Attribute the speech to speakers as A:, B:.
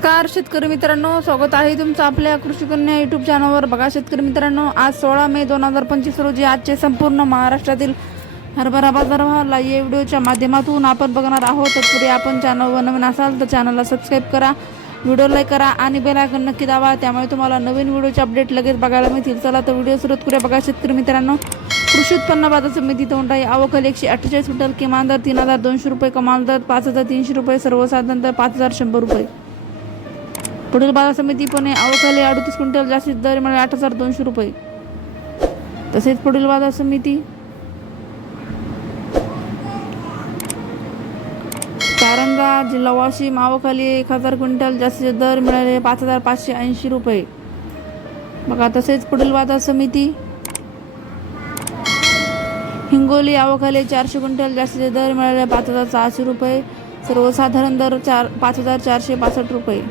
A: नमस्कार शेतकरी मित्रांनो. स्वागत आहे तुमचं आपल्या कृषी कन्या युट्यूब चॅनलवर बघा शेतकरी मित्रांनो आज सोळा मे दोन हजार पंचवीस रोजी आजचे संपूर्ण महाराष्ट्रातील हरभरा बाजारभावाला या व्हिडिओच्या माध्यमातून आपण बघणार आहोत. तत्पूर्वी आपण चॅनलवर नवीन असाल तर चॅनलला सबस्क्राईब करा व्हिडिओ लाईक करा आणि बेलायकन नक्की दावा त्यामुळे तुम्हाला नवीन व्हिडिओचे अपडेट लगेच बघायला मिळतील. चला तर व्हिडिओ सुरुवात करूया. बघा शेतकरी मित्रांनो कृषी उत्पन्न बाजार समिती तोंडाई अवखल एकशे अठ्ठेचाळीस क्विंटल किमान दर तीन हजार दोनशे रुपये कमाल दर पाच हजार तीनशे रुपये सर्वसाधारण दर पाच हजार शंभर रुपये. पुढील बाजार समिती पुणे अवकाली अडतीस क्विंटल जास्तीत दर मिळाले आठ हजार दोनशे रुपये. तसेच पुढील बाजार समिती कारंजा जिल्हा वाशिम अवकाली एक हजार क्विंटल जास्तीत दर मिळाले पाच हजार पाचशे ऐंशी रुपये. बघा तसेच पुढील बाजार समिती हिंगोली अवकाली चारशे क्विंटल जास्तीचे दर मिळाले पाच हजार सहाशे रुपये. सर्वसाधारण दर चार पाच हजार चारशे पासष्ट रुपये.